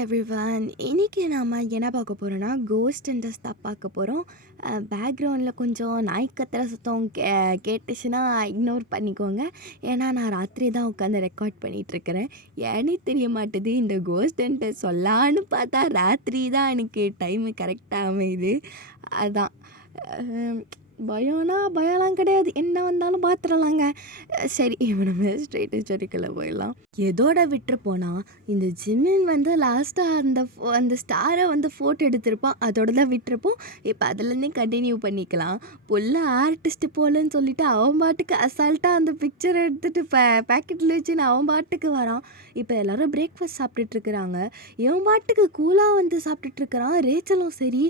Everyone. இன்னைக்கு நாம என்ன பார்க்க போறோம்னா, கோஸ்ட் ஹண்டர்ஸ் தான் பார்க்க போறோம். பேக்ரவுண்டில் கொஞ்சம் நாய் கத்துற சத்தம் கேட்டுச்சுன்னா இக்னோர் பண்ணிக்கோங்க. ஏன்னா நான் ராத்திரி தான் உட்காந்து ரெக்கார்ட் பண்ணிகிட்ருக்கிறேன். ஏன்னே தெரிய மாட்டுது, இந்த கோஸ்ட் ஹண்டர் சொல்லான்னு பார்த்தா ராத்திரி தான் எனக்கு டைமு கரெக்டாக அமையுது. அதான் பயம்லாம் கிடையாது, என்ன வந்தாலும் பார்த்துடலாங்க. சரி, இப்போ நம்ம ஸ்ட்ரெயிட்டு ஸ்டோரிக்குள்ளே போயிடலாம். எதோட விட்டுருப்போனா, இந்த ஜிமின் வந்து லாஸ்ட்டாக அந்த ஸ்டாரை வந்து ஃபோட்டோ எடுத்திருப்பான், அதோட தான் விட்டுருப்போம். இப்போ அதுலேருந்தே கண்டினியூ பண்ணிக்கலாம். புள்ள ஆர்டிஸ்ட்டு போலன்னு சொல்லிட்டு அவன் பாட்டுக்கு அசால்ட்டாக அந்த பிக்சரை எடுத்துகிட்டு பேக்கெட்டில் வச்சுன்னு அவன் பாட்டுக்கு வரான். இப்போ எல்லோரும் பிரேக்ஃபாஸ்ட் சாப்பிட்டுட்ருக்குறாங்க, இவன் பாட்டுக்கு கூலாக வந்து சாப்பிட்டுட்ருக்குறான். ரேச்சலும் சரி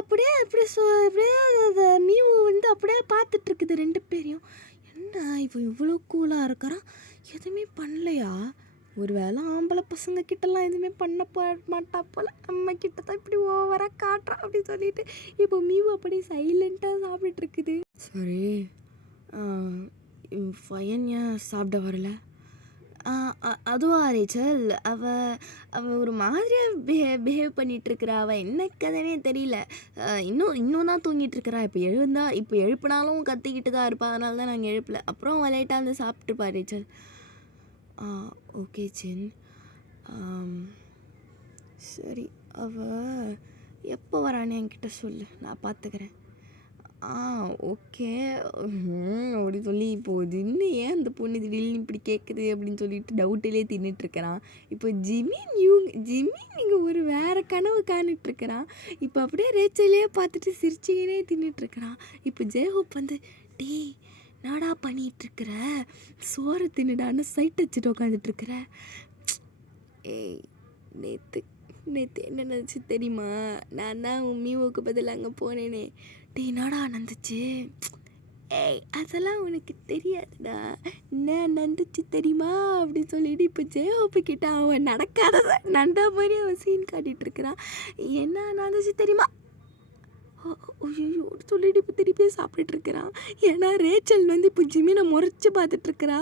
அப்படியே அப்படியே மீவு வந்து அப்படியே பார்த்துட்ருக்குது ரெண்டு பேரையும். என்ன இவன் இவ்வளோ கூலாக இருக்கிறான், எதுவுமே பண்ணலையா? ஒரு வேளை ஆம்பளை பசங்க கிட்டலாம் எதுவுமே பண்ண மாட்டா போல், நம்ம கிட்ட தான் இப்படி ஓவராக காட்டுறான் அப்படின்னு சொல்லிட்டு இப்போ மீவு அப்படியே சைலண்ட்டாக சாப்பிட்டுட்ருக்குது. சரி, பையன் ஏன் சாப்பிட வரல? அதுவா ரேச்சல், அவள் ஒரு மாதிரியாக பிஹேவ் பண்ணிகிட்ருக்கிறா. அவள் என்ன கதைனே தெரியல. இன்னும் தான் தூங்கிட்டுருக்கிறா. இப்போ எழுப்பினாலும் கத்திக்கிட்டு தான் இருப்பா. அதனால தான் நாங்கள் எழுப்பல. அப்புறம் அவள் லேட்டாக வந்து சாப்பிட்டுப்பா ரேச்சல். ஓகே ஜின். சரி, அவள் எப்போ வரான்னு என்கிட்ட சொல்லு, நான் பார்த்துக்கிறேன். ஓகே அப்படி சொல்லி இப்போது இன்னும் ஏன் அந்த பொண்ணு திடீர்னு இப்படி கேட்குது அப்படின்னு சொல்லிட்டு டவுட்டிலே தின்னுட்டுருக்கிறான். இப்போ ஜிமின் இங்கே ஒரு வேறு கனவு காணிட்டுருக்கிறான். இப்போ அப்படியே ரேச்சலே பார்த்துட்டு சிரிச்சிக்கினே தின்னுட்டுருக்கிறான். இப்போ ஜேஹோப் வந்து, டீ நாடா பண்ணிகிட்ருக்கிற, சோறு தின்னுடான்னு சைட் வச்சுட்டு உட்காந்துட்ருக்குற. ஏய், நேற்று என்ன நடந்துச்சு தெரியுமா? நான் தான் உன் மீவோக்கு பதில் அங்கே போனேனே. டே என்னடா நடந்துச்சு? ஏய், அதெல்லாம் உனக்கு தெரியாதுடா, என்ன நடந்துச்சு தெரியுமா அப்படின்னு சொல்லிட்டு இப்போ ஜெயஹோப்பு கிட்ட அவன் நடக்காததை நடந்த மாதிரி அவன் சீன் காட்டிகிட்டு இருக்கிறான். என்ன நடந்துச்சு தெரியுமா? ஐயோ சொல்லிட்டு இப்போ திருப்பி சாப்பிட்டுட்ருக்கிறான். ஏன்னா ரேச்சல் வந்து இப்போ ஜிமினை முறைச்சி பார்த்துட்ருக்கிறா.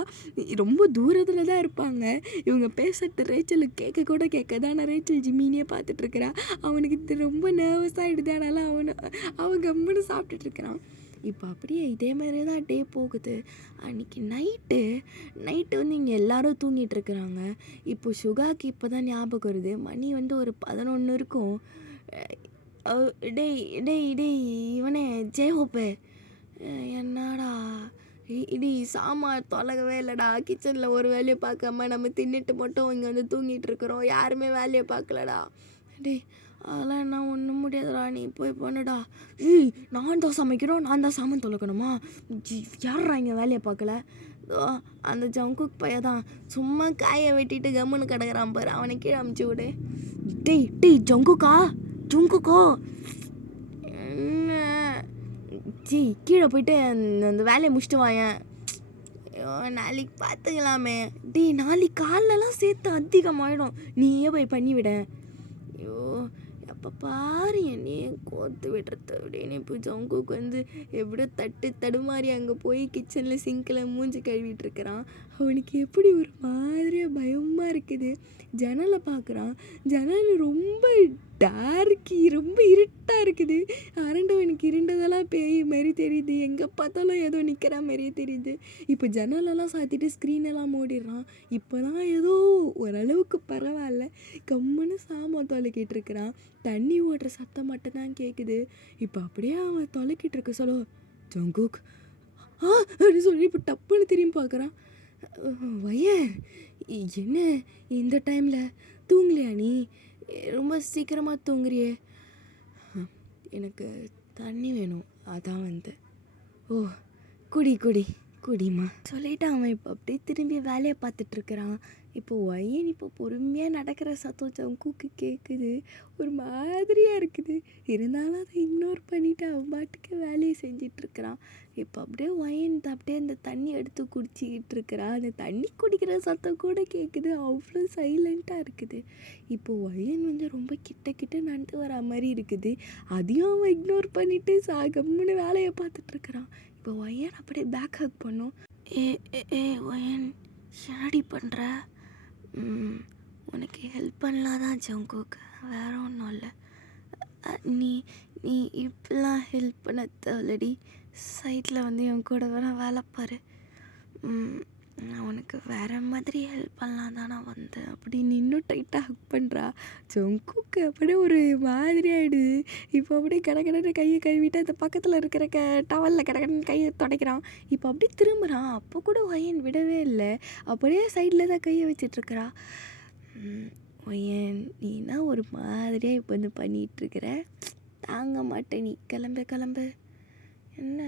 ரொம்ப தூரத்தில் தான் இருப்பாங்க. இவங்க பேசுறது ரேச்சலுக்கு கேட்க கேட்காது. ஆனால் ரேச்சல் ஜிமினே பார்த்துட்ருக்கிறா. அவனுக்கு இது ரொம்ப நர்வஸ் ஆகிடுது. அதனால் அவன் கம்முன்னு சாப்பிட்டுட்ருக்கிறான். இப்போ அப்படியே இதே மாதிரி தான் டே போகுது. அன்றைக்கி நைட்டு வந்து இங்கே எல்லோரும் தூங்கிட்டுருக்குறாங்க. இப்போ சுகாக்கு இப்போ தான் ஞாபகம் வருது. மணி வந்து ஒரு 11 இருக்கும். டேய் இவனே ஜெயஹோப்பு, என்னடா இடி சாமான் தொலைகவே இல்லைடா. கிச்சனில் ஒரு வேலையை பார்க்காம நம்ம தின்னுட்டு மட்டும் இங்கே வந்து தூங்கிட்டு இருக்கிறோம். யாருமே வேலையை பார்க்கலடா. டேய், அதெல்லாம் என்ன ஒன்றும் முடியாதுடா, நீ போய் பண்ணுடா. நான் தான் சமைக்கிறோம், நான் தான் சாமான் தொலைக்கணுமா? யாரா இங்கே வேலையை பார்க்கல? அந்த ஜங்குக் பையன் தான் சும்மா காயை வெட்டிட்டு கம்முன்னு கிடக்குறான் பாரு, அவனை கீழே அமுச்சு விடு. டேய் ஜங்குக்கோ, என்ன கீழே போயிட்டு அந்த வேலையை முடிச்சுட்டு வாயேன். நாளைக்கு பார்த்துக்கலாமே. நாளைக்கு காலெலாம் சேர்த்து அதிகமாகிடும், நீயே போய் பண்ணிவிட. ஐயோ, எப்போ பாரு என்னையே கோர்த்து விடுறது அப்படின்னு. இப்போ ஜங்குக்கு வந்து எப்படியோ தடுமாறி அங்கே போய் கிச்சனில் சிங்கில் மூஞ்சி கழுவிட்டு இருக்கிறான். அவனுக்கு எப்படி ஒரு மாதிரியாக பயமாக இருக்குது. ஜன்னலை பார்க்குறான். ஜன்னல் ரொம்ப ரொம்ப இருட்டாக இருக்குது. அரண்டவனுக்கு இருண்டதெல்லாம் பேய் மாரி தெரியுது. எங்கே பார்த்தாலும் ஏதோ நிற்கிற மாதிரியே தெரியுது. இப்போ ஜன்னலெல்லாம் சாத்திட்டு ஸ்க்ரீனெல்லாம் மூடிடுறான். இப்போ தான் ஏதோ ஓரளவுக்கு பரவாயில்ல. கம்முன்னு சாமான் தொலைக்கிட்டு இருக்கிறான். தண்ணி ஓடுற சத்தம் மட்டும்தான் கேட்குது. இப்போ அப்படியே அவன் தொலைக்கிட்டு இருக்க சொல்ல, ஜங்குக் அப்படின்னு சொல்லி இப்போ டப்புன்னு திரும்பி பார்க்குறான். வயன், என்ன இந்த டைமில் தூங்கலையா நீ? ரொம்ப சீக்கிரமாக தூங்குறியே. எனக்கு தண்ணி வேணும், அதான் வந்து. ஓ, குடிமா சொல்லிவிட்டு அவன் இப்போ அப்படியே திரும்பி வேலையை பார்த்துட்ருக்குறான். இப்போ ஒயன் இப்போ பொறுமையாக நடக்கிற சத்தம் ஜங்குக்கு கேட்குது. ஒரு மாதிரியாக இருக்குது. இருந்தாலும் அதை இக்னோர் பண்ணிவிட்டு அவன் பாட்டுக்கு வேலையை செஞ்சிட்ருக்கிறான். இப்போ அப்படியே ஒயன் அப்படியே அந்த தண்ணி எடுத்து குடிச்சிக்கிட்டு இருக்கிறான். அந்த தண்ணி குடிக்கிற சத்தம் கூட கேட்குது. அவ்வளோ சைலண்ட்டாக இருக்குது. இப்போ ஒயன் வந்து ரொம்ப கிட்ட நடந்து வர மாதிரி இருக்குது. அதையும் அவன் இக்னோர் பண்ணிவிட்டு கம்முன்னு வேலையை பார்த்துட்ருக்குறான். இப்போ ஒயன் அப்படியே பேக் ஹக் பண்ணும். ஏ ஒயன், என்னடி பண்ணுற? உனக்கு ஹெல்ப் பண்ணலாம் தான் ஜங்குக், வேற ஒன்றும் இல்லை. நீ நீ இப்பெல்லாம் ஹெல்ப் பண்ண தேவலடி. சைட்டில் வந்து என் கூட வேணா வேலை பாரு. நான் உனக்கு வேறு மாதிரி ஹெல்ப் பண்ணலாம் தான் நான் வந்தேன் அப்படின்னு இன்னும் டைட்டாக ஹக் பண்ணுறா. ஜங்குக்கு அப்படியே ஒரு மாதிரி ஆகிடுது. இப்போ அப்படியே கடற்கடன்னு கையை கழுவிட்டு அந்த பக்கத்தில் இருக்கிற டவலில் கடற்கடன்னு கையை துடைக்கிறான். இப்போ அப்படியே திரும்புகிறான். அப்போ கூட ஒயன் விடவே இல்லை, அப்படியே சைடில் தான் கையை வச்சிட்ருக்கிறா. ஒயன் நீனா ஒரு மாதிரியாக இப்போ வந்து பண்ணிகிட்ருக்கிற, தாங்க மாட்டேன், நீ கிளம்பு கிளம்பு. என்ன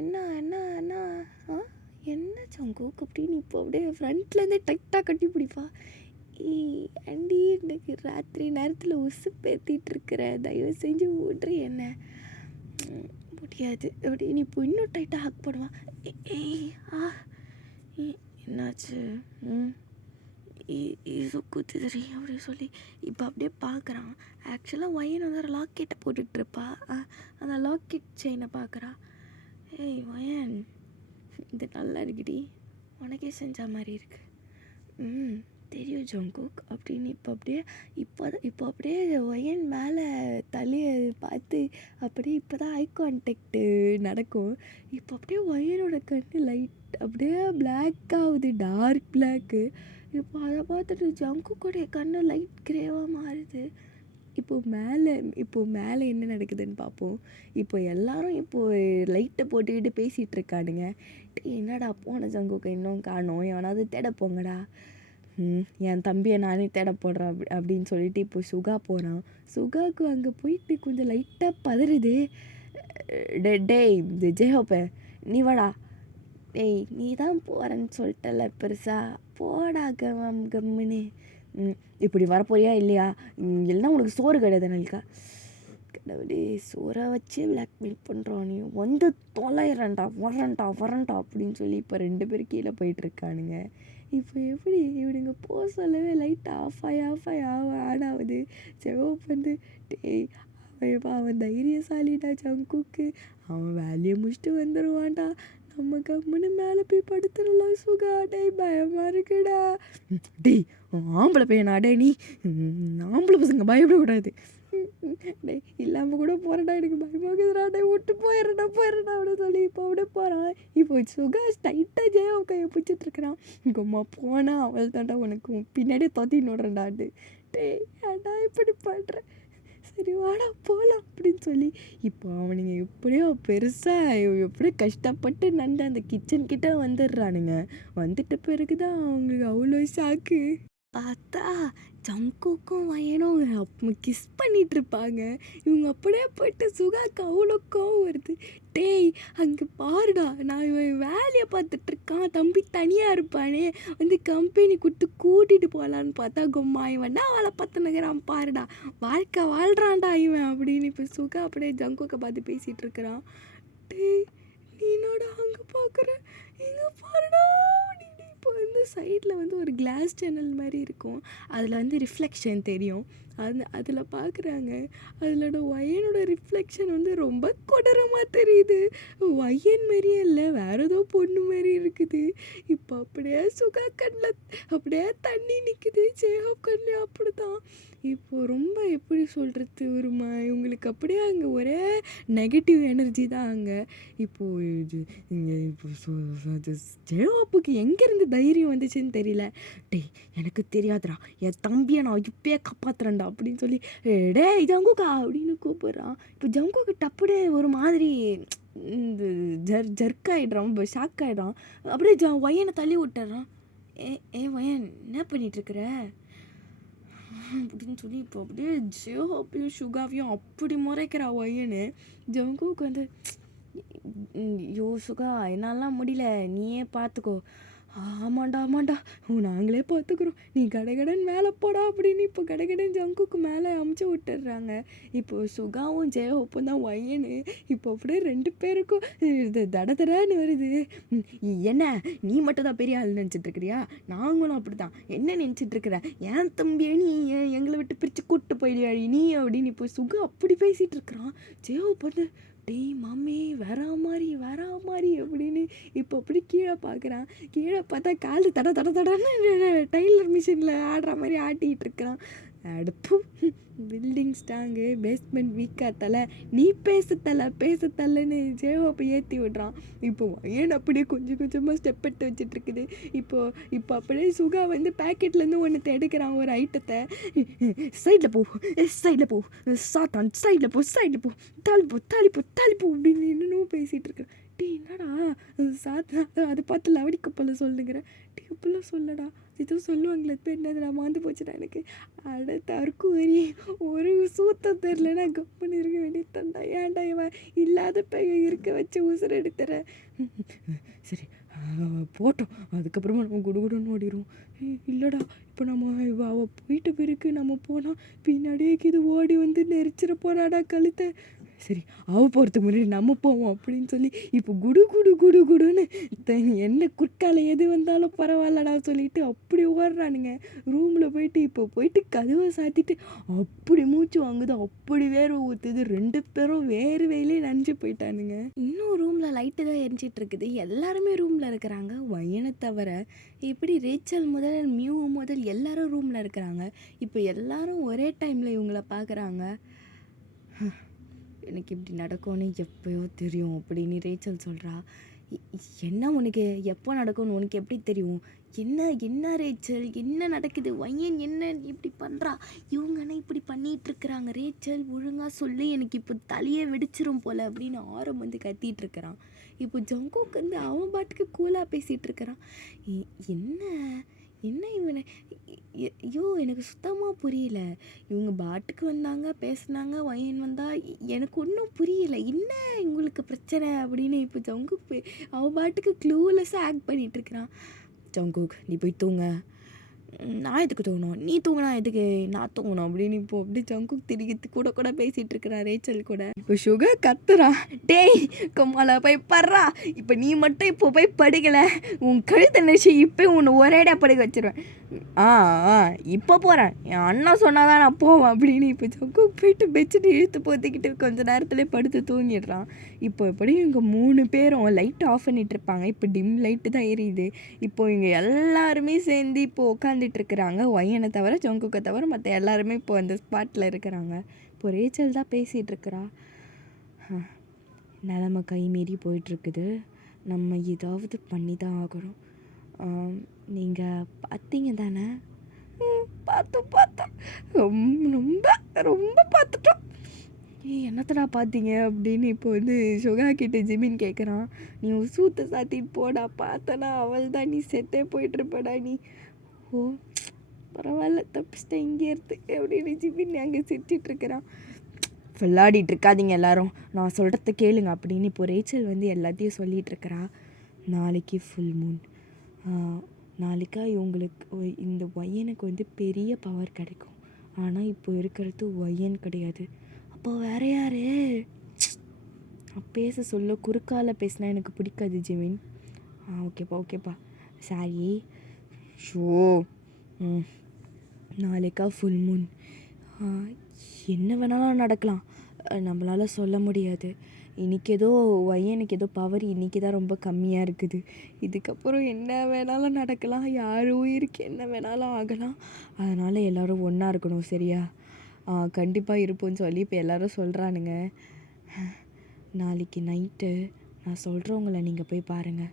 என்ன என்ன என்ன ஆ என்ன ஜங்குக் அப்படின்னு இப்போ அப்படியே ஃப்ரண்ட்லேருந்தே டைட்டாக கட்டி பிடிப்பா. ஆண்டி எனக்கு ராத்திரி நேரத்தில் உசுப்பேற்றிட்டுருக்கிற, தயவு செஞ்சு விட்ரு என்ன. முடியாது அப்படின்னு இப்போ இன்னும் டைட்டாக ஹக் பண்ணுவான். ஏய் என்னாச்சு? இது குதிரி அப்படின்னு சொல்லி இப்போ அப்படியே பார்க்குறான். ஆக்சுவலாக ஒயன் வந்து ஒரு லாக்கெட்டை போட்டுட்ருப்பா. அந்த லாக்கெட் செயினை பார்க்குறா. ஏய் ஒயன், இது நல்லா இருக்குடி, உனக்கே செஞ்ச மாதிரி இருக்கு. தெரியும் ஜங்குக் அப்படின்னு இப்போ அப்படியே ஒயன் மேலே தலையை பார்த்து அப்படியே இப்போ தான் ஐ கான்டாக்டு நடக்கும். இப்போ அப்படியே ஒயனோட கண்ணு லைட் அப்படியே பிளாக் ஆகுது, டார்க் பிளாக்கு. இப்போ அதை பார்த்துட்டு ஜங்குக்கோடைய கண்ணு லைட் கிரேவாக மாறுது. இப்போ மேலே என்ன நடக்குதுன்னு பார்ப்போம். இப்போ எல்லாரும் இப்போது லைட்டை போட்டுக்கிட்டு பேசிகிட்டு இருக்கானுங்க. என்னடா போன ஜங்குக்கை இன்னும் காணோம், எவனாவது தேட போங்கடா. என் தம்பியை நானே தேட போடுறேன் அப்படின்னு சொல்லிட்டு இப்போ சுகா போகிறான். சுகாவுக்கு அங்கே போயிட்டு கொஞ்சம் லைட்டாக பதறுது. டேய் இந்த ஜெயஹோப்ப நீ வாடா. டேய் நீ தான் போகிறேன்னு சொல்லிட்டல பெருசா, போடா கம்முன்னு. இப்படி வரப்போறியா இல்லையா? இல்லைன்னா உனக்கு சோறு கிடையாது நல்கா. கடவுளே, சோறை வச்சு பிளாக்மெயில் பண்ணுறான். நீ வந்து தொலைறேன்டா, வரேன்டா அப்படின்னு சொல்லி இப்போ 2 பேர் கீழே போயிட்டுருக்கானுங்க. இப்போ எப்படி இவனுங்க போக சொல்லவே லைட் ஆஃப் ஆகி ஆன் ஆகுது. செவப்பு வந்து டேய் அவன் தைரியசாலிடா ஜங்குக்கு, அவன் வேலையை முடிச்சுட்டு வந்துடுவான்டா, நம்ம கம்முன்னு மேலே போய் படுத்துடலாம் சுகா. டேய் பயமாக இருக்குடா. டேய் ஆம்பளை பையனா டே நீ, ஆம்பளை பசங்க பயப்படக்கூடாது. டே இல்லாமல் கூட போகிறடா, எனக்கு பயமாகுதுடா, டே விட்டு போயிடுறா அப்படின்னு சொல்லி இப்போ அப்படியே போகிறான். இப்போ சுகாஷ் டைட்டாக ஜெயா கையை பிடிச்சிட்ருக்கிறான். இங்கம்மா போனால் அவள் தாண்டா உனக்கு பின்னாடியே தொத்தின்னு விடுறேன்டாட்டு. டே ஏன்டா இப்படி பண்ணுறேன், சரி வாடா போகலாம் அப்படின்னு சொல்லி இப்போ அவனுங்க எப்படியோ பெருசாக எப்படியோ கஷ்டப்பட்டு நண்டு அந்த கிச்சன் கிட்டே வந்துடுறானுங்க. வந்துட்ட பிறகு தான் அவங்களுக்கு அவ்வளோ ஷாக்கு. பார்த்தா ஜங்குக்கும் வயனும் கிஸ் பண்ணிகிட்ருப்பாங்க. இவங்க அப்படியே போயிட்டு சுகாக்கு அவ்வளோ கோவம் வருது. டேய் அங்கே பாருடா, நான் இவன் வேலையை பார்த்துட்ருக்கான், தம்பி தனியாக இருப்பானே, வந்து கம்பெனி கொடுத்து கூட்டிகிட்டு போகலான்னு பார்த்தா கொம்மா இவன் தான் வேலை பார்த்துனுக்கிறான் பாருடா, வாழ்க்கை வாழ்கிறான்டா இவன் அப்படின்னு இப்போ சுகா அப்படியே ஜங்குக்கை பார்த்து பேசிகிட்டு இருக்கிறான். டேய் நீ என்னடா அங்கே பார்க்குற, இங்கே பாருடா அப்படின்னு. இப்போ வந்து சைடில் வந்து ஒரு கிளாஸ் சேனல் மாதிரி இருக்கும், அதில் வந்து ரிஃப்ளெக்ஷன் தெரியும். அதில் பார்க்குறாங்க. அதிலோட ஒயனோட ரிஃப்ளெக்ஷன் வந்து ரொம்ப கொடூரமாக தெரியுது. ஒயன் மாதிரியே இல்லை, வேறு ஏதோ பொண்ணு மாதிரி இருக்குது. இப்போ அப்படியே சுகா கண்ணில் அப்படியே தண்ணி நிற்குது, சேஹப் கண்ணில் அப்படி தான். இப்போது ரொம்ப எப்படி சொல்கிறது, இவங்களுக்கு அப்படியே அங்கே ஒரே நெகட்டிவ் எனர்ஜி தான் அங்கே. இப்போது இப்போ ஜெயவாப்புக்கு எங்கேருந்து தைரியம் வந்துச்சுன்னு தெரியல. டேய் எனக்கு தெரியாதுடா, என் தம்பியை நான் இப்பயே காப்பாற்றுறேன்டா அப்படின்னு சொல்லி டேய் ஜங்குக்கா அப்படின்னு கூப்பிட்றான். இப்போ ஜங்குக்கு டப்புடே ஒரு மாதிரி இந்த ஜர்க் ஆகிடுறான், ரொம்ப ஷாக் ஆகிடுறான். அப்படியே ஒயனை தள்ளி விட்டுறான். ஏ ஒயன் என்ன பண்ணிகிட்ருக்குற அப்படின்னு சொல்லி இப்போ அப்படியே ஜியோப்பையும் சுகாவையும் அப்படி முறைக்கிறா ஒயனு. ஜங்குக்கு வந்து யோ சுகா என்னாலாம் முடியல, நீயே பார்த்துக்கோ. ஆமாண்டா நாங்களே பார்த்துக்குறோம், நீ கடகடன்னு மேலே போடா அப்படின்னு இப்போ கடகடன் ஜங்குக்கு மேலே அமுச்சு விட்டுடுறாங்க. இப்போது சுகாவும் ஜெயஹோப்பும் தான் ஒயனு. இப்போ அப்படியே 2 பேருக்கும் இது தடன்னு வருது. என்ன நீ மட்டும் தான் பெரிய ஆள் நினச்சிட்ருக்கிறியா, நாங்களும் அப்படி தான், என்ன நினச்சிட்ருக்கிற, ஏன் தம்பியை நீ எங்களை விட்டு பிரித்து கூப்பிட்டு போயிடுவாடி நீ அப்படின்னு இப்போ சுகா அப்படி பேசிகிட்டு இருக்கிறான். ஜெயஹோப் வந்து டேய் மாமே வரா மாதிரி அப்படின்னு இப்போ அப்படி கீழே பார்க்குறான். கீழே பார்த்தா கால் தடன்னு டைலர் மிஷினில் ஆடுற மாதிரி ஆட்டிகிட்டு இருக்கிறான். அடுப்பு பில்டிங் ஸ்ட்ராங்கு, பேஸ்மெண்ட் வீக்காக தலை, நீ பேச தலைன்னு ஜேஹோப்பை ஏற்றி விட்றான். இப்போ ஏன் அப்படியே கொஞ்சம் கொஞ்சமாக ஸ்டெப் எடுத்து வச்சுட்டு இருக்குது. இப்போ அப்படியே சுகா வந்து பேக்கெட்லேருந்து ஒன்று எடுக்கிறான் ஒரு ஐட்டத்தை. சைடில் போ சாத்தான், சைடில் போ தாளிப்போ அப்படின்னு இன்னும் பேசிகிட்டு இருக்கிறேன். டீ என்னடா சாத்தான் அதை பார்த்து லவடி கப்பலில் சொல்லுங்கிற. டீ அப்படிலாம் சொல்லடா, இதுவும் சொல்லுவாங்களே பேர் என்னதுடா மாந்து போச்சுடா எனக்கு. அட தற்கூரி, ஒரு சூத்தம் தெரிலனா கப்பன்னு இருக்க வேண்டியதான்டா. ஏன்டா இவன் இல்லாத இருக்க வச்சு உசுறு எடுத்துறேன். சரி போட்டோம், அதுக்கப்புறமா நம்ம குடுகுடுன்னு ஓடிடுவோம். இல்லைடா இப்போ நம்ம அவள் போயிட்ட பிறகு நம்ம போனால் பின்னாடியே இது ஓடி வந்து நெரிச்சிட போறாடா கழுத்தை. சரி அவள் போகிறதுக்கு முன்னாடி நம்ம போவோம் அப்படின்னு சொல்லி இப்போ குடுன்னு என்ன குறுக்கால எது வந்தாலும் பரவாயில்லடா சொல்லிட்டு அப்படி ஓடுறானுங்க. ரூமில் போயிட்டு கதவை சாத்திட்டு அப்படி மூச்சு வாங்குது, அப்படி வேர்வை ஊற்றுது. 2 பேரும் வேறு வெயிலே நனைஞ்சு போயிட்டானுங்க. இன்னும் ரூமில் லைட்டு தான் எரிஞ்சிட்டு இருக்குது. எல்லாருமே ரூமில் இருக்கிறாங்க வயனை தவிர. இப்படி ரேச்சல் முதல் மியூ முதல் எல்லாரும் ரூமில் இருக்கிறாங்க. இப்போ எல்லாரும் ஒரே டைமில் இவங்கள பார்க்குறாங்க. எனக்கு இப்படி நடக்கும்னு எப்போயோ தெரியும் அப்படின்னு ரேச்சல் சொல்கிறா. என்ன உனக்கு எப்போ நடக்கும்னு உனக்கு எப்படி தெரியும்? என்ன ரேச்சல் என்ன நடக்குது? வயன் என்ன இப்படி பண்ணுறா? இவங்கன்னா இப்படி பண்ணிகிட்ருக்குறாங்க. ரேச்சல் ஒழுங்காக சொல்லி, எனக்கு இப்போ தலையே வெடிச்சிரும் போல் அப்படின்னு ஆரம் வந்து கத்திகிட்டு இருக்கிறான். இப்போ ஜங்குக் வந்து அவன் பாட்டுக்கு கூலாக பேசிகிட்டு இருக்கிறான். என்ன இவனை ஐயோ எனக்கு சுத்தமாக புரியல. இவங்க பாட்டுக்கு வந்தாங்க, பேசுனாங்க, வயன் வந்தா, எனக்கு ஒன்றும் புரியல. என்ன உங்களுக்கு பிரச்சனை அப்படின்னு இப்போ ஜங்குக் அவன் பாட்டுக்கு க்ளூலெஸ்ஸாக ஆக்ட் பண்ணிகிட்ருக்கிறான். ஜங்குக் நீ போய் தூங்க. நான் எதுக்கு தூங்கணும்? நீ தூங்கினா எதுக்கு நான் தூங்கணும் அப்படின்னு இப்போ அப்படி ஜங்குக் திரிகித்து கூட பேசிகிட்டு இருக்கிறான் ரேச்சல் கூட. இப்போ சுகர் கத்துறான். டேய் கம்மாலா போய் படுறா, இப்போ நீ மட்டும் இப்போ போய் படுக்கலை உன் கழுத்தை நினச்சி இப்போ உன்னை ஒரேடா படுக்க வச்சிருவேன். இப்போ போகிறேன், என் அண்ணா சொன்னாதான் நான் போவேன் அப்படின்னு இப்போ ஜங்குக் போயிட்டு பெட்ஷீட் இழுத்து போத்திக்கிட்டு கொஞ்ச நேரத்துலேயே படுத்து தூங்கிடுறான். இப்போ எப்படியும் இவங்க 3 பேரும் லைட் ஆஃப் பண்ணிட்டு இருப்பாங்க. இப்போ டிம் லைட்டு தான் எரியுது. இப்போ இவங்க எல்லாருமே சேர்ந்து இப்போ உட்காந்துட்ருக்குறாங்க. ஒயனை தவிர ஜங்குக்கை தவிர மற்ற எல்லாருமே இப்போ அந்த ஸ்பாட்டில் இருக்கிறாங்க. இப்போ ரேச்சல் தான் பேசிகிட்டு இருக்கிறா. நிலமை கை மீறி போயிட்டுருக்குது, நம்ம ஏதாவது பண்ணி தான் ஆகணும். நீங்கள் பார்த்தீங்க தானே? பார்த்தோம் ரொம்ப பார்த்துட்டோம். என்னத்தடா பார்த்தீங்க அப்படின்னு இப்போ வந்து சுகா கிட்ட ஜிமின் கேட்குறான். நீ சூத்தை சாத்திட்டு போடா, பார்த்தனா அவள் தான் நீ செத்தே போயிட்டுருப்படா நீ. ஓ பரவாயில்ல தப்பிச்சிட்டேன் இங்கே இருந்து அப்படின்னு ஜிமின் அங்கே சிரிச்சிட்ருக்கிறான். விளையாடிட்டு இருக்காதீங்க எல்லாரும், நான் சொல்கிறத கேளுங்க அப்படின்னு இப்போ ரேச்சல் வந்து எல்லாத்தையும் சொல்லிகிட்ருக்கிறா. நாளைக்கு ஃபுல் மூன், நாளைக்கா இவங்களுக்கு இந்த ஒயனுக்கு வந்து பெரிய பவர் கிடைக்கும். ஆனால் இப்போ இருக்கிறது ஒயன் கிடையாது. அப்போ வேறு யார்? பேச சொல்ல குறுக்கால பேசினா எனக்கு பிடிக்காது ஜிமின். ஓகேப்பா சாரி. ஷோ நாளைக்கா ஃபுல் மூன், என்ன வேணாலும் நடக்கலாம், நம்மளால் சொல்ல முடியாது. இன்றைக்கி ஏதோ ஒயனுக்கு ஏதோ பவர் இன்றைக்கி தான் ரொம்ப கம்மியாக இருக்குது. இதுக்கப்புறம் என்ன வேணாலும் நடக்கலாம், யார் உயிருக்கு என்ன வேணாலும் ஆகலாம். அதனால் எல்லோரும் ஒன்றா இருக்கணும் சரியா? கண்டிப்பாக இருப்போம்னு சொல்லி இப்போ எல்லோரும் சொல்கிறானுங்க. நாளைக்கு நைட்டு நான் சொல்கிறவங்கள நீங்கள் போய் பாருங்கள்.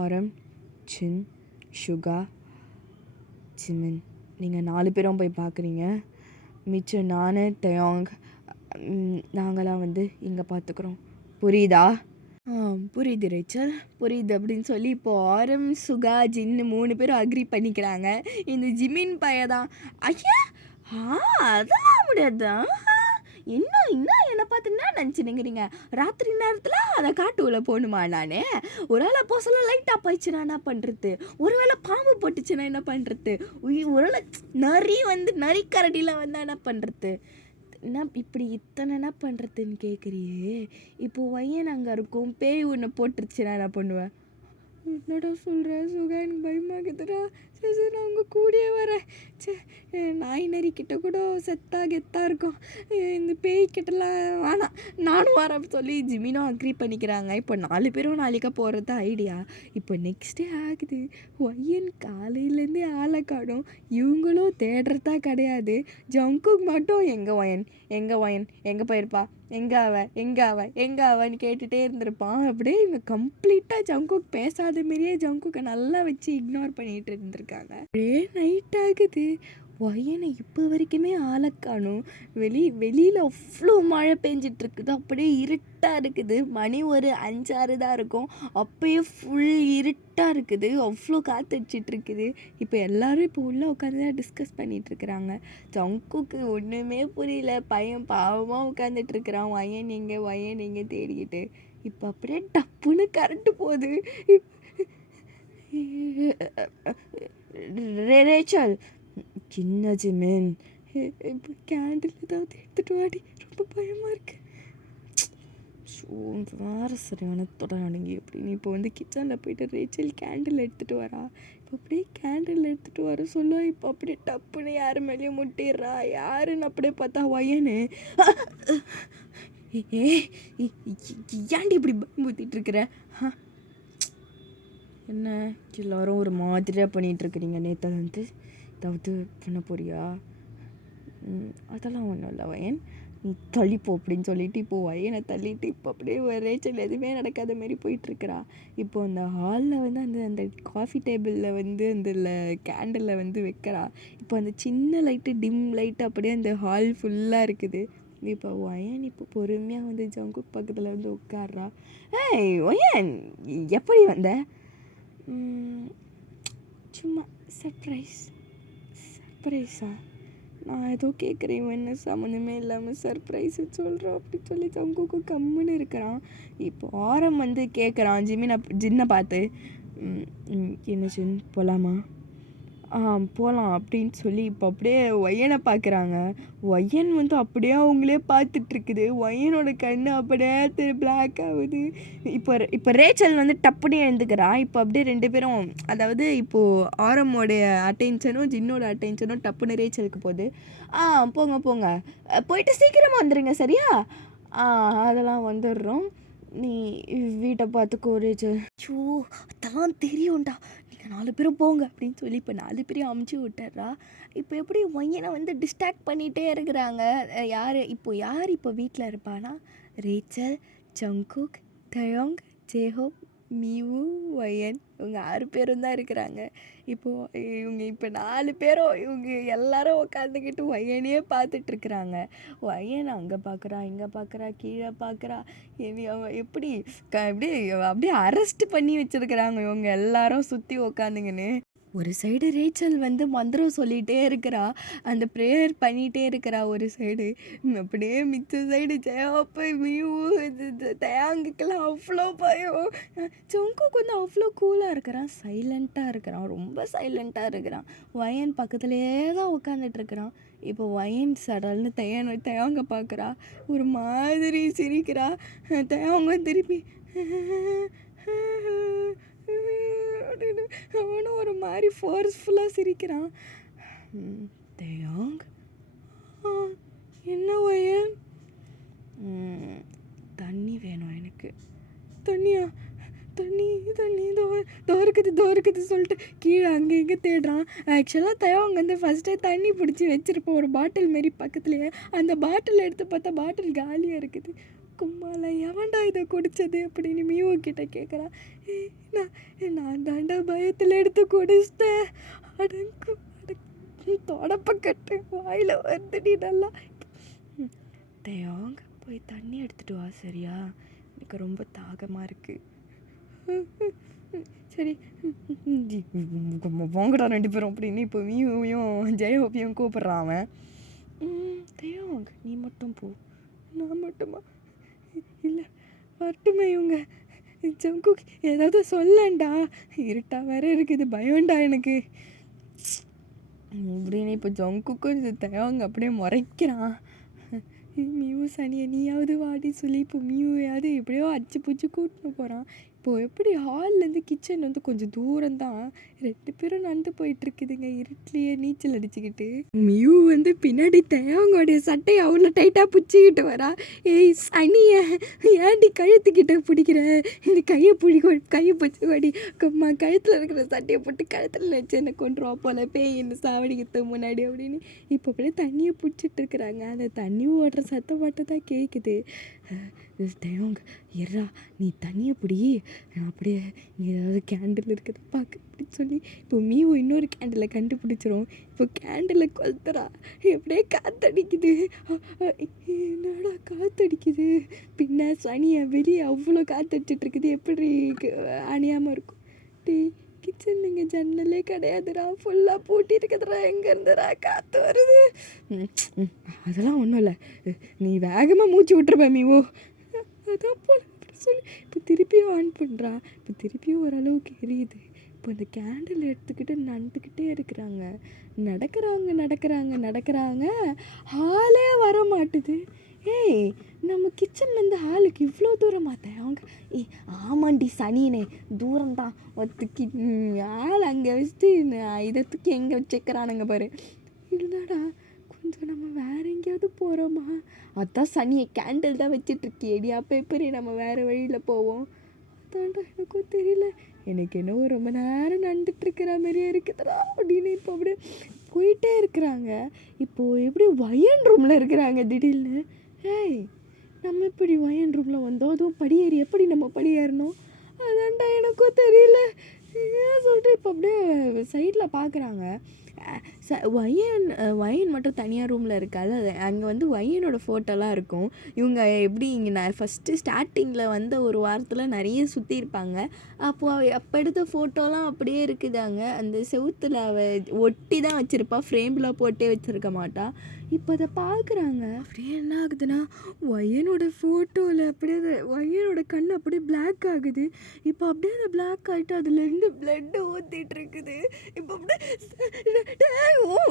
ஆரம், சின், சுகா, ஜிமின், நீங்கள் 4 பேரும் போய் பார்க்குறீங்க. மிச்சம் நான், டயோங், நாங்களாம் வந்து இங்கே பார்த்துக்குறோம். புரியுதா? புரியுது ரேச்சல் புரியுது அப்படின்னு சொல்லி இப்போது ஆரம், சுகா, ஜின்னு 3 பேரும் அக்ரி பண்ணிக்கிறாங்க. இந்த ஜிமின் பையதான் ஐயா அதெல்லாம் முடியாது. என்ன பார்த்து என்ன நினச்சினுங்கிறீங்க? ராத்திரி நேரத்தில் அதை காட்டுக்குள்ளே போகணுமா? நான் ஒரு வேளை அப்போ சொல்ல லைட்டாக போயிடுச்சுன்னா என்ன பண்ணுறது? ஒரு வேளை பாம்பு போட்டுச்சுன்னா என்ன பண்ணுறது? ஒரு வேளை நரிக்கரடியில் வந்தால் என்ன பண்ணுறது? என்ன இப்படி இத்தனை என்ன பண்ணுறதுன்னு கேட்குறியே? இப்போது வயன் அங்கே இருக்கும், பேய் ஒன்று போட்டுருச்சுன்னா என்ன பண்ணுவேன்? என்னடா சொல்கிற சுகா? எனக்கு பயமாகுதுடா. சரி சரி நான் உங்கள் கூடயே வரேன். சே நாய் நரி கிட்ட கூட செத்தா கெத்தாக இருக்கும், இந்த பேய்கிட்டலாம் வேணாம், நானும் வரேன் அப்படி சொல்லி ஜிமினும் அக்ரி பண்ணிக்கிறாங்க. இப்போ 4 பேரும் நாளைக்கா போகிறது தான் ஐடியா. இப்போ நெக்ஸ்ட் டே ஆகுது. ஒய்யன் காலையிலேருந்தே ஆளை காணும். இவங்களும் தேடுறதா கிடையாது. ஜங்குக் மட்டும் எங்கே ஒயன் எங்கே ஒயன் எங்கே போயிருப்பா, எங்கே அவன்னு கேட்டுகிட்டே இருந்திருப்பான். அப்படியே இவங்க கம்ப்ளீட்டாக ஜங்குக் பேசாத மாரியே ஜங்குக்கை நல்லா வச்சு இக்னோர் பண்ணிகிட்டு இருந்திருக்காங்க. அப்படியே நைட் ஆகுது. ஒயனை இப்போ வரைக்குமே ஆளை காணும். வெளியில் அவ்வளோ மழை பெஞ்சிட்ருக்குது. அப்படியே இருட்டாக இருக்குது. மணி ஒரு 5-6 தான் இருக்கும். அப்போயே ஃபுல் இருட்டாக இருக்குது. அவ்வளோ காற்றடிச்சிட்ருக்குது. இப்போ எல்லோரும் இப்போ உள்ளே உட்காந்து தான் டிஸ்கஸ் பண்ணிகிட்ருக்குறாங்க. ஜங்குக்கு ஒன்றுமே புரியல. பையன் பாவமாக உட்காந்துட்ருக்குறான். ஒயன் எங்கே தேடிக்கிட்டு. இப்போ அப்படியே டப்புன்னு கரண்ட்டு போகுது. ரேச்சல், சின்ன ஜிமின், இப்போ கேண்டில் ஏதாவது எடுத்துகிட்டு வாடி, ரொம்ப பயமாக இருக்கு. ஷோ வேறு சரியான தொடங்க எப்படின்னு. இப்போ கிச்சனில் போயிட்டு ரேச்சல் கேண்டில் எடுத்துகிட்டு வரா. இப்போ அப்படியே கேண்டில் எடுத்துகிட்டு வர சொல்ல இப்போ அப்படியே டப்புன்னு யார் மேலேயும் முட்டிடுறா. யாருன்னு அப்படியே பார்த்தா ஒயனு. ஏன்டி இப்படி பயமுறுத்திட்டு இருக்கிற? என்ன எல்லோரும் ஒரு மாதிரியாக பண்ணிகிட்ருக்குறீங்க? நேற்று ஏதாவது பண்ண போறியா? அதெல்லாம் ஒன்றும் இல்லை வயன், நீ தள்ளிப்போ அப்படின்னு சொல்லிட்டு இப்போ வயனை தள்ளிட்டு இப்போ அப்படியே ரேச்சல் எதுவுமே நடக்காத மாரி போயிட்டுருக்குறா. இப்போ அந்த ஹாலில் அந்த அந்த காஃபி டேபிளில் அந்த கேண்டிலில் வைக்கிறா. இப்போ அந்த சின்ன லைட்டு டிம் லைட்டு அப்படியே அந்த ஹால் ஃபுல்லாக இருக்குது. இப்போ ஒயன் இப்போ பொறுமையாக ஜங்குக் பக்கத்தில் உட்கார்றா. ஏய் ஒயன், எப்படி வந்த? சும்மா சர்ப்ரைஸா? நான் ஏதோ கேட்குறேன், இவன் என்ன சம்மந்தமே இல்லாமல் சர்ப்ரைஸு சொல்கிறோம் அப்படி சொல்லி ஜங்குக்கு கம்முன்னு இருக்கிறான். இப்போ ஆரம் கேட்குறான் ஜின்னை பார்த்து, என்ன ஜின் போகலாமா? போகலாம் அப்படின்னு சொல்லி இப்போ அப்படியே ஒயனை பார்க்குறாங்க. ஒயன் அப்படியே அவங்களே பார்த்துட்ருக்குது. ஒயனோட கண் அப்படியே பிளாக் ஆகுது. இப்போ ரேச்சல் டப்புனே எழுந்துக்கிறா. இப்போ அப்படியே 2 பேரும், அதாவது இப்போது ஆரமோடைய அட்டென்ஷனும் ஜின்னோட அட்டென்ஷனும் டப்புன்னு ரேச்சலுக்கு போகுது. போங்க போயிட்டு சீக்கிரமாக வந்துடுங்க சரியா? அதெல்லாம் வந்துடுறோம், நீ வீட்டை பார்த்துக்கோ ரேச்சல். ஷோ அதெல்லாம் தெரியும்டா, நீங்கள் 4 பேரும் போங்க அப்படின்னு சொல்லி இப்போ 4 பேரையும் அமுச்சு விட்டுறா. இப்போ எப்படி ஒயனை டிஸ்ட்ராக்ட் பண்ணிகிட்டே இருக்கிறாங்க. யார் இப்போ வீட்டில் இருப்பானா? ரேச்சல், ஜங்குக், தயோங், ஜேஹோப், மியூ, ஒயன், இவங்க 6 பேரும் தான் இருக்கிறாங்க. இப்போது இப்போ 4 பேரும் எல்லாரும் உட்காந்துக்கிட்டு ஒயனையே பார்த்துட்ருக்குறாங்க. ஒயன் அங்கே பார்க்குறா, இங்கே பார்க்குறா, கீழே பார்க்குறா. அவன் எப்படி அப்படியே அரெஸ்ட் பண்ணி வச்சுருக்குறாங்க இவங்க எல்லாரும் சுற்றி உக்காந்துங்கன்னு. ஒரு சைடு ரேச்சல் மந்திரம் சொல்லிகிட்டே இருக்கிறா, அந்த ப்ரேயர் பண்ணிகிட்டே இருக்கிறா ஒரு சைடு. அப்படியே மிச்ச சைடு ஜெயாப்பு, மியூ, தயாங்குக்கெல்லாம் அவ்வளோ பயம். ஜங்குக் அவ்வளோ கூலாக இருக்கிறான், சைலண்ட்டாக இருக்கிறான், ரொம்ப சைலண்ட்டாக இருக்கிறான். ஒயன் பக்கத்துலேயே தான் உட்காந்துட்ருக்குறான். இப்போ ஒயன் சடல்னு தயாங்க பார்க்குறா, ஒரு மாதிரி சிரிக்கிறா. தயாங்க திருப்பி அப்படின்னு அவனும் ஒரு மாதிரி ஃபோர்ஸ்ஃபுல்லாக சிரிக்கிறான். தயாங், என்ன ஒயன்? தண்ணி வேணும் எனக்கு. தண்ணியா? தண்ணி தோறுக்குது சொல்லிட்டு கீழே அங்கே இங்கே தேடுறான். ஆக்சுவலாக தயாங்க ஃபஸ்ட்டே தண்ணி பிடிச்சி வச்சுருப்போம் ஒரு பாட்டில் மாரி பக்கத்துலேயே. அந்த பாட்டில் எடுத்து பார்த்தா பாட்டில் காலியாக இருக்குது. கும்மால எவன்டா இதை குடித்தது அப்படின்னு மியூ கிட்ட கேட்குறான். நான் தாண்டா பயத்தில் எடுத்து குடிச்சிட்டேன். தொடப்பக்கட்டு வாயில் வந்துடி நல்லா. தயாங்க போய் தண்ணி எடுத்துகிட்டு வா சரியா? எனக்கு ரொம்ப தாகமாக இருக்குது. சரி வாங்கடா 2 பேரும் அப்படின்னு இப்போ மியூவையும் ஜெயஹோப்பையும் கூப்பிட்றான் அவன். தயாங்க நீ மட்டும் போ. நான் மட்டுமா? இல்லை வரட்டுமே இவங்க. ஜங்குக் ஏதாவது சொல்லண்டா, இருட்டா வேற இருக்குது, பயம்டா எனக்கு அப்படின்னு இப்போ ஜங்குக்கும் தயாங்க அப்படியே முறைக்கிறான். மியூ சனியை நீயாவது வாடி சொல்லி இப்போ மியூவையாவது எப்படியோ அச்சு பூச்சி கூட்டின்னு போகிறான். இப்போது எப்படி ஹால்லேருந்து கிச்சன் வந்து கொஞ்சம் தூரம் தான். 2 பேரும் நடந்து போயிட்டுருக்குதுங்க இருட்டிலேயே நீச்சல் அடிச்சுக்கிட்டு. மியூ வந்து பின்னாடி தயாங்கோடைய சட்டையை அவ்வளோ டைட்டாக பிடிச்சிக்கிட்டு வரா. ஏய் சனிய ஏன்டி கழுத்துக்கிட்ட பிடிக்கிற, இந்த கையை கையை பிடிச்சிக்கோடி, கழுத்தில் இருக்கிற சட்டையை போட்டு கழுத்தில் வச்சு என்ன கொண்டுருவா போல பேய் என்ன சாவடிக்கிறதுக்கு முன்னாடி அப்படின்னு. இப்போ அப்படியே தண்ணியை பிடிச்சிட்டு இருக்கிறாங்க. அந்த தண்ணி ஓடுற சத்தம் மட்டும் தான் கேட்குது. தயங்க எர்ரா நீ தண்ணியை பிடி, அப்படியே ஏதாவது கேண்டில் இருக்குது பார்க்க அப்படின்னு சொல்லி இப்போ மியூ இன்னொரு கேண்டிலை கண்டுபிடிச்சிரும். இப்போ கேண்டிலை கொளுத்துறா, எப்படியே காற்றடிக்குது. என்னடா காற்றடிக்குது, பின்ன சனியை வெளியே அவ்வளோ காற்றடிச்சிட்டு இருக்குது, எப்படி அணியாமல் இருக்கும். டேய் கிச்சன் இங்கே ஜன்னலே கிடையாதுடா, ஃபுல்லாக பூட்டி இருக்குதுடா, எங்கேருந்துடா காற்று வருது. அதெல்லாம் ஒன்றும் இல்லை, நீ வேகமாக மூச்சு விட்டுருப்ப மீவோ, அதான் போல அப்படி சொல்லி இப்போ திருப்பியும் ஆன் பண்ணுறா. இப்போ திருப்பியும் ஓரளவுக்கு எரியுது. இப்போ இந்த கேண்டில் எடுத்துக்கிட்டு நடந்துக்கிட்டே இருக்கிறாங்க. நடக்கிறாங்க ஹாலே வர மாட்டுது. ஏய் நம்ம கிச்சன்லேருந்து ஹாலுக்கு இவ்வளோ தூரமாக அவங்க. ஆமாண்டி சனியனே தூரம்தான், ஒத்துக்கி ஆள் அங்கே வச்சுட்டு இதை தூக்கி எங்கே வச்சுக்கிறானுங்க பாரு. இல்லைடா கொஞ்சம் நம்ம வேறு எங்கேயாவது போகிறோமா, அதான் சனியை கேண்டில் தான் வச்சிட்ருக்கியேடி, அப்போ எப்படி நம்ம வேறு வழியில் போவோம். அதான்டா எனக்கும் தெரியல, எனக்கு என்னவோ ரொம்ப நேரம் நடந்துட்டுருக்கிற மாதிரியே இருக்குதுடா அப்படின்னு. இப்போ அப்படியே போயிட்டே இருக்கிறாங்க. இப்போது எப்படி வயன் ரூமில் இருக்கிறாங்க திடீர்னு. ஏய் நம்ம இப்படி வயன் ரூமில் வந்தோம், அதுவும் படியேறி எப்படி நம்ம படியேறணும், அதான்டா எனக்கும் தெரியல ஏன் சொல்லிட்டு. இப்போ அப்படியே சைடில் பார்க்குறாங்க. வயன் மட்டும் தனியாக ரூமில் இருக்காது, அங்கே வந்து வயனோட ஃபோட்டோலாம் இருக்கும். இவங்க எப்படி இங்கே நான் ஃபஸ்ட்டு ஸ்டார்டிங்கில் வந்த ஒரு வாரத்தில் நிறைய சுற்றிருப்பாங்க. அப்போ எடுத்த ஃபோட்டோலாம் அப்படியே இருக்குதாங்க. அந்த செவுத்தில் ஒட்டி தான் வச்சுருப்பா, ஃப்ரேமில் போட்டே வச்சுருக்க மாட்டா. இப்போ அதை பார்க்குறாங்க. அப்படியே என்ன ஆகுதுன்னா வயனோட ஃபோட்டோவில் அப்படியே வயனோட கண் அப்படியே பிளாக் ஆகுது. இப்போ அப்படியே அந்த பிளாக் ஆகிட்டு அதுலேருந்து பிளட்டு ஊற்றிட்டு இருக்குது. இப்போ அப்படியே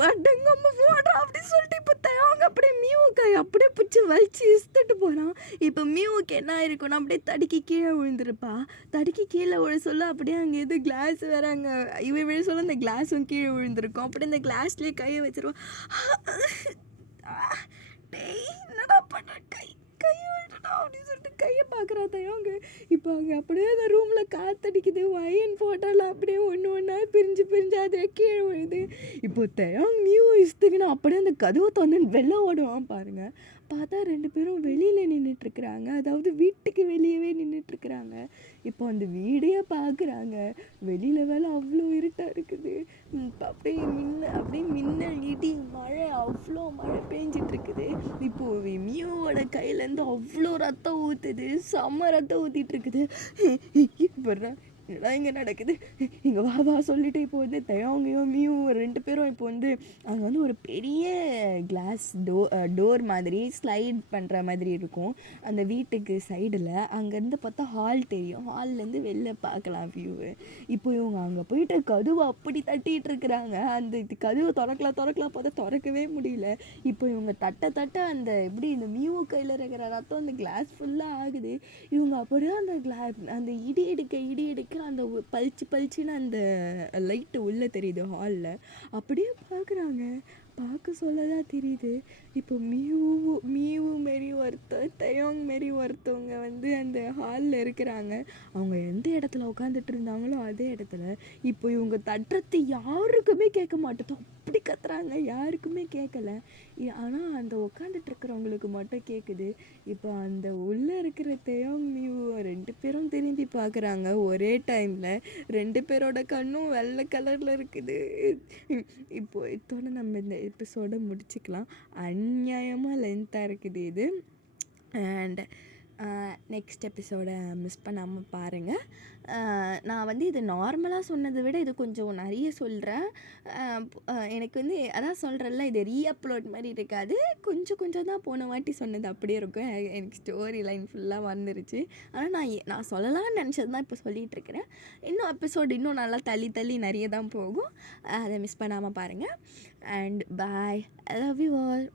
அடங்கம்மா போடுறான் அப்படின்னு சொல்லிட்டு இப்போ அவங்க அப்படியே மியூக்காய் அப்படியே பிடிச்சி வலிச்சு இழுத்துட்டு போகிறான். இப்போ மியூவுக்கு என்ன ஆயிருக்குன்னா அப்படியே தடுக்கி கீழே விழுந்துருப்பா. தடுக்கி கீழே விழ சொல்ல அப்படியே அங்கே எது கிளாஸ் வேற, அங்கே இவன் விழ சொல்ல அந்த கிளாஸும் கீழே விழுந்திருக்கும். அப்படியே இந்த கிளாஸ்லேயே கையை வச்சிருவான். டேய் என்னடா பண்ண, கையை விட்டுட்டா அப்படின்னு சொல்லிட்டு கையை பார்க்குறா தயங்க. இப்போ அங்கே அப்படியே அந்த ரூமில் காற்றடிக்குது. வயன் ஃபோட்டோவில் அப்படியே ஒன்றா பிரிஞ்சு அதே கீழே விழுது. இப்போ தயங் நியூ இஸ்துக்குன்னா அப்படியே அந்த கதவை வந்து வெளில ஓடுவான் பாருங்கள். பார்த்தா 2 பேரும் வெளியில் நின்றுட்டுருக்குறாங்க, அதாவது வீட்டுக்கு வெளியவே நின்றுட்டுருக்குறாங்க. இப்போ அந்த வீடையே பார்க்குறாங்க. வெளியில் வேலை அவ்வளோ இருட்டாக இருக்குது. அப்படியே மின்னல் இடி மழை, அவ்வளோ மழை பெஞ்சிட்ருக்குது. இப்போது மியூவோட கையிலேருந்து அவ்வளோ ரத்தம் ஊற்றுது, செம்ம ரத்தம் ஊற்றிட்டு இருக்குது. வர்றேன் என்னடா இங்கே நடக்குது, இங்கே வா சொல்லிவிட்டு இப்போ வந்து தயாங்கையும் மியூ 2 பேரும் இப்போ வந்து அங்கே வந்து ஒரு பெரிய கிளாஸ் டோர் மாதிரி ஸ்லைட் பண்ணுற மாதிரி இருக்கும் அந்த வீட்டுக்கு சைடில். அங்கேருந்து பார்த்தா ஹால் தெரியும், ஹால்லேருந்து வெளில பார்க்கலாம் வியூவு. இப்போ இவங்க அங்கே போயிட்டு கதவை அப்படி தட்டிகிட்டு இருக்கிறாங்க. அந்த கதவை திறக்கலாம் பார்த்தா திறக்கவே முடியல. இப்போ இவங்க தட்ட அந்த எப்படி இந்த மியூ கையில் இருக்கிற ரத்தம் அந்த கிளாஸ் ஃபுல்லாக ஆகுது. இவங்க அப்படியே அந்த இடி எடுக்க அந்த பளிச்சுன்னு அந்த லைட்டு உள்ளே தெரியுது ஹாலில். அப்படியே பார்க்குறாங்க, பார்க்க சொல்லதான் தெரியுது. இப்போ மியூ மாரி தயோங் மாரி ஒருத்தவங்க வந்து அந்த ஹாலில் இருக்கிறாங்க. அவங்க எந்த இடத்துல உட்காந்துட்டு இருந்தாங்களோ அதே இடத்துல. இப்போ இவங்க தட்டுறது யாருக்குமே கேட்க மாட்டேதோ, அப்படி கத்துறாங்க, யாருக்குமே கேட்கல. ஆனால் அந்த உட்காந்துட்டு இருக்கிறவங்களுக்கு மட்டும் கேட்குது. இப்போ அந்த உள்ளே இருக்கிற தயோங் மியூ 2 பேரும் திரும்பி பார்க்குறாங்க ஒரே டைமில். 2 பேரோட கண்ணும் வெள்ளை கலரில் இருக்குது. இப்போ இதோட நம்ம இந்த எபிசோடை முடிச்சுக்கலாம். அநியாயமாக லென்த்தாக இருக்குது இது. அண்ட் நெக்ஸ்ட் எபிசோடை மிஸ் பண்ணாமல் பாருங்கள். நான் வந்து இது நார்மலாக சொன்னதை விட இது கொஞ்சம் நிறைய சொல்கிறேன். எனக்கு வந்து அதான் சொல்கிறேன்ல, இது ரீஅப்லோட் மாதிரி இருக்காது, கொஞ்சம் தான் போன வாட்டி சொன்னது அப்படியே இருக்கும். எனக்கு ஸ்டோரி லைன் ஃபுல்லாக வந்துருச்சு. ஆனால் நான் சொல்லலாம்னு நினச்சது தான் இப்போ சொல்லிகிட்ருக்கிறேன். இன்னும் எபிசோடு இன்னும் நல்லா தள்ளி நிறைய தான் போகும். அதை மிஸ் பண்ணாமல் பாருங்கள். And bye, I love you all.